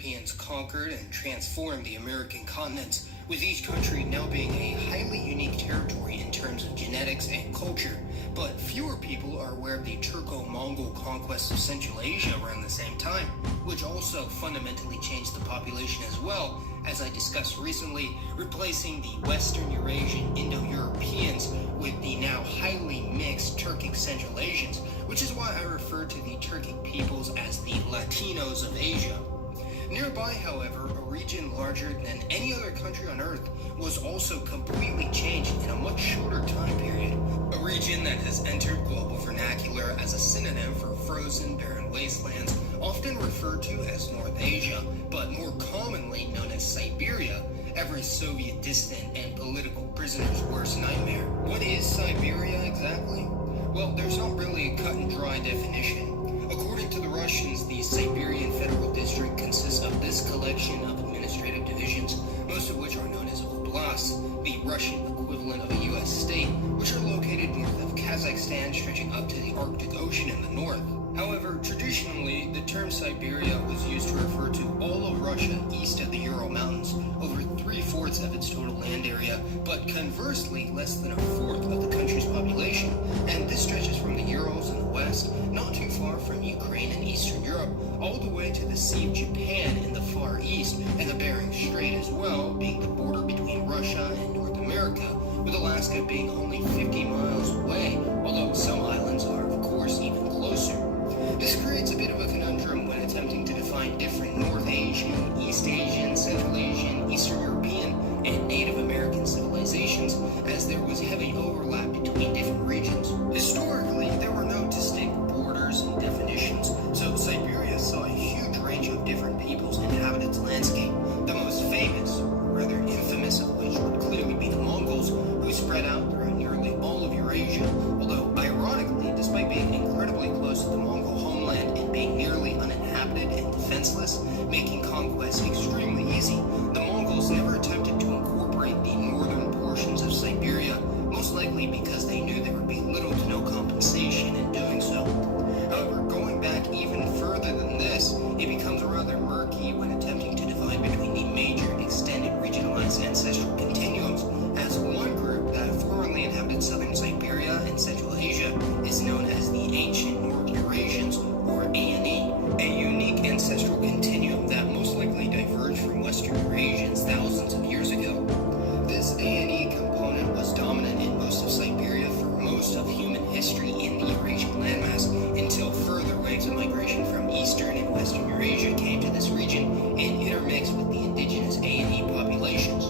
Europeans conquered and transformed the American continent, with each country now being a highly unique territory in terms of genetics and culture. But fewer people are aware of the Turco-Mongol conquest of Central Asia around the same time, which also fundamentally changed the population as well, as I discussed recently, replacing the Western Eurasian Indo-Europeans with the now highly mixed Turkic Central Asians, which is why I refer to the Turkic peoples as the Latinos of Asia. Nearby, however, a region larger than any other country on Earth was also completely changed in a much shorter time period. A region that has entered global vernacular as a synonym for frozen, barren wastelands, often referred to as North Asia, but more commonly known as Siberia, every Soviet dissident and political prisoner's worst nightmare. What is Siberia exactly? Well, there's not really a cut and dry definition. According to the Russians, the Siberian Federal District consists of this collection of administrative divisions, most of which are known as oblasts, the Russian equivalent of a U.S. state, which are located north of Kazakhstan, stretching up to the Arctic Ocean in the north. However, traditionally, the term Siberia was used to refer to all of Russia east of the Ural Mountains, over 3/4 of its total land area, but conversely, less than 1/4 of the country's population, and this stretches from the Urals in the west, not too far from Ukraine and Eastern Europe, all the way to the Sea of Japan in the far east, and the Bering Strait as well, being the border between Russia and North America, with Alaska being only 50 miles away, although some islands are, of course, even closer. This creates a bit of a conundrum when attempting to define different North Asian, East Asian, Central Asian, Eastern European, and Native American civilizations, as there was heavy overlap between different regions. Historically, there were no distinct borders and definitions, so Siberia saw a huge range of different peoples inhabit its landscape, the most famous, or rather infamous of which would clearly be the Mongols, who spread out throughout nearly all of Eurasia, although ironically, despite being incredibly close to the Mongol homeland and being nearly uninhabited and defenseless, making conquest extremely easy, the Mongols never attempted to incorporate the northern portions of Siberia, most likely because they knew there would be little to no compensation in doing so. However, going back even further than this, it becomes rather murky when attempting to divide between the major extended regionalized ancestral continuums, as one group that formerly inhabited southern Siberia and Central Asia is known as the Ancient North Eurasians, or ANE, a unique ancestral continuum that most likely diverged from Western Eurasians thousands of years ago. This ANE component was dominant in most of Siberia for most of human history in the Eurasian landmass, until further waves of migration from Eastern and Western Eurasia came to this region and intermixed with the indigenous ANE populations.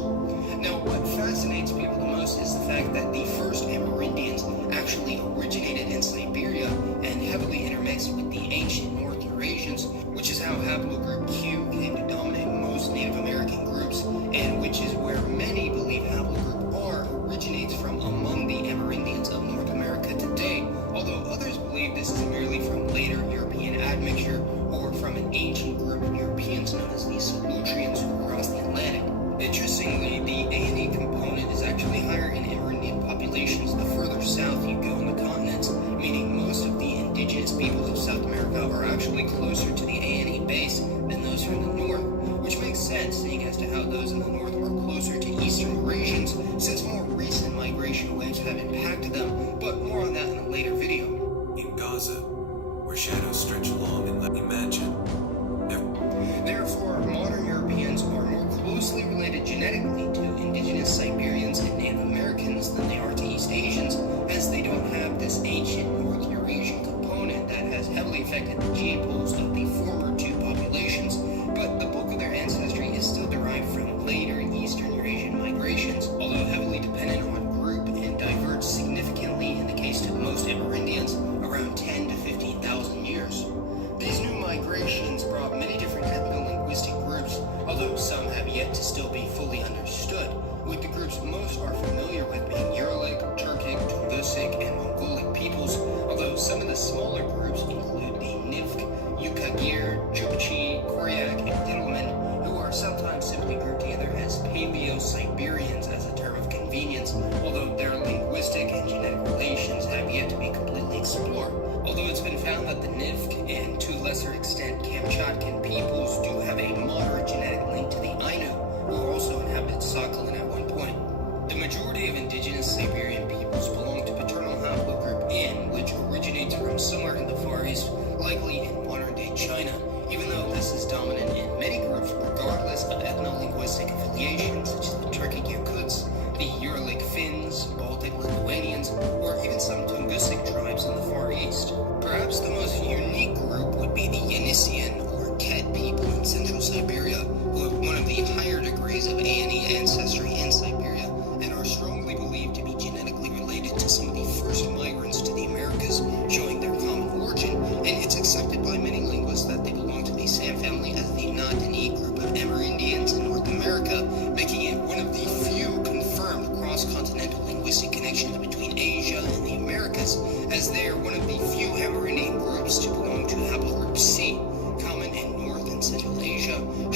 Now, what fascinates people the most is the fact that the first Amerindians actually originated in Siberia and heavily intermixed with the ancient North Eurasians, which is how haplogroup Q came to dominate most Native American groups, and which is where many believe haplogroup R originates from among the Amerindians of North America today, although others believe this is merely from later European admixture or from an ancient group of Europeans known as the Solutreans who crossed the Atlantic. Interestingly, the ANE component is actually higher in Amerindian populations the further south you go in the continents, meaning most of the indigenous peoples of South America are actually closer to the ANE base than those from the north, which makes sense seeing as to how those in the north are closer to Eastern Eurasians, since more recent migration waves have impacted them, but more on that in a later video. In Gaza, where shadows stretch along and let me imagine. Therefore, modern Europeans are more closely related genetically to indigenous Siberians and Native Americans than they are to East Asians, as they don't have this ancient North Eurasian component that has heavily affected the gene pools of the former two populations, but the bulk of their ancestry is still derived from later Eastern Eurasian migrations, although heavily dependent on group and diverged significantly in the case to most Amerindians, around 10 to 15,000 years. These new migrations brought many different ethno-linguistic groups, although some have yet to still be fully understood, with the groups most are familiar with being Uralic, Turkic, Tungusic, and Mongolic peoples, although some of the smaller groups include the Nivk, Yukagir, Chukchi, Koryak, and Diddleman, who are sometimes simply grouped together as Paleo-Siberians as a term of convenience, although their linguistic and genetic relations have yet to be completely explored. Although it's been found that the Nivk and, to a lesser extent, Kamchatkan peoples do have a modern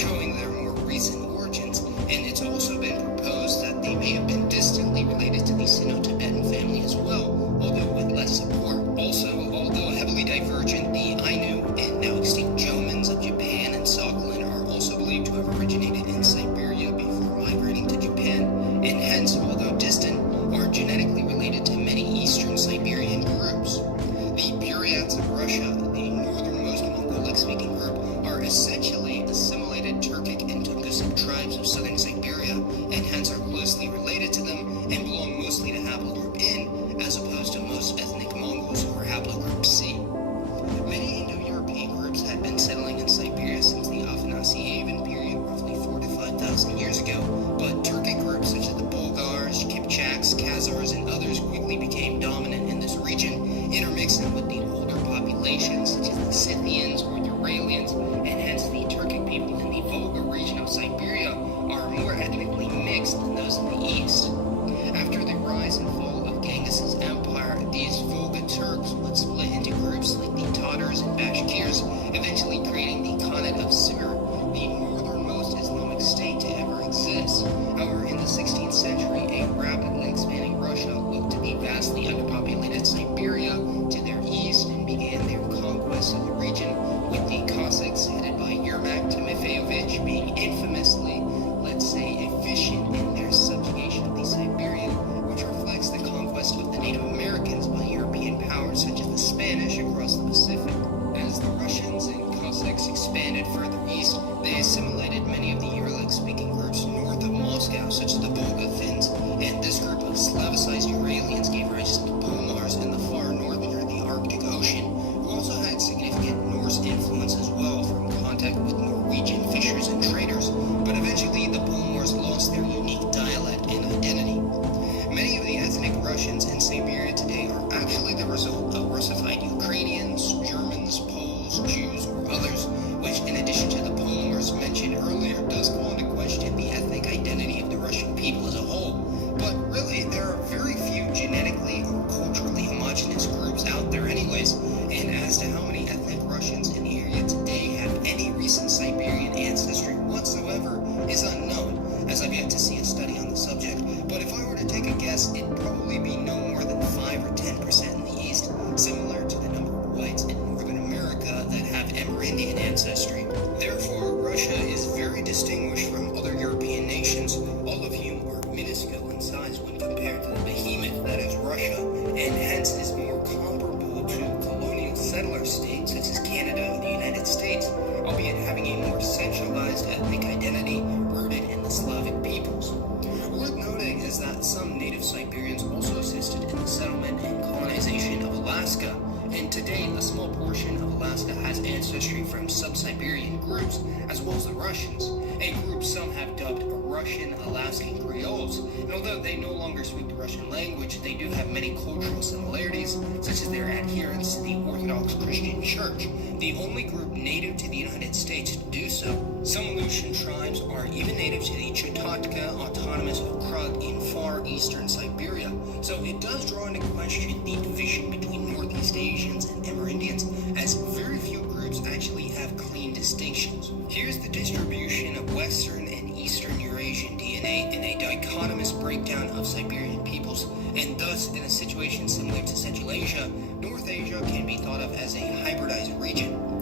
showing their more recent origins, and it's also been proposed that they may have been distantly related to the Sino-Tibetan family as well, although with less support. Also, although heavily divergent, the Ainu and now extinct Jomans of Japan and Sakhalin are also believed to have originated in Siberia before migrating to Japan, and hence, although distant, are genetically related to many eastern Siberian groups. The Buryats of Russia, the northernmost Mongolic-speaking group, are essentially assimilated Turkic and Tungusic tribes of southern Siberia, and hence are closely related to them and belong mostly to haplogroup N, as opposed to most ethnic Mongols who are haplogroup C. Many Indo-European groups had been settling in Siberia since the Afanasyevan period, roughly 4,000 to 5,000 years ago, but Turkic groups such as the Bulgars, Kipchaks, Khazars, and others quickly became dominant in this region, intermixing with the older populations such as the Scythians or Uralians, and hence the Turkic people in the Volga region of Siberia are more ethnically mixed than those in the east. After the rise and fall of Genghis's empire, these Volga Turks would split into groups like the Tatars and Bashkirs, eventually creating the Khanate of Sibir, the northernmost Islamic state to ever exist. However, in the 16th century, a rapidly expanding Russia looked to the vastly underpopulated Siberia to their east and began their conquest of the region, with the Cossacks headed by Yermak Timofeyevich being infamously, let's say, efficient in their subjugation of the Siberian, which reflects the conquest of the Native Americans by European powers such as the Spanish across the Pacific. As the Russians and Cossacks expanded further east, they assimilated many of the Uralic-speaking groups north of Moscow, such as the Volga Finns, and this group of Slavicized Uralians gave rise to the Pomars in the far north near the Arctic Ocean, who also had significant Norse influence as well from contact with Norwegian fishers and traders, but eventually the Pomars lost their unique dialect and identity. Many of the ethnic Russians in Siberia today are actually the result of Russified Ukrainians, Germans, Poles, Jews, or others, which, in addition to the Pomars mentioned earlier, does call into question the ethnic identity of the Russian people as a whole. But really, there are very few genetically or culturally homogenous groups out there anyways, and as to how many ethnic Russians in the area today have any recent Siberian ancestry whatsoever is unknown, as I've yet to see a study on the subject. But if I were to take a guess, it'd probably be no more than 5 or 10% in the east, similar to the number of whites in Northern America that have Amerindian ancestry. Therefore, Russia is very distinguished from other European nations, all of whom are minuscule in size when compared to the behemoth that is Russia, and hence is more comparable to colonial settler states such as Canada or the United States, albeit having a more centralized ethnic identity rooted in the Slavic peoples. Worth noting is that some native Siberians also assisted in the settlement and colonization of Alaska, and to date, a small portion of Alaska has ancestry from sub-Siberian groups, as well as the Russians, a group some have dubbed Russian-Alaskan Creoles, and although they no longer speak the Russian language, they do have many cultural similarities, such as their adherence to the Orthodox Christian Church, the only group native to the United States to do so. Some Aleutian tribes are even native to the Chukotka Autonomous Okrug in far eastern Siberia, so it does draw into question the division between Northeast Asians and Amerindians, as very few groups actually have clean distinctions. Here's the distribution of Western and Eastern Eurasian DNA in a dichotomous breakdown of Siberian peoples, and thus, in a situation similar to Central Asia, North Asia can be thought of as a hybridized region.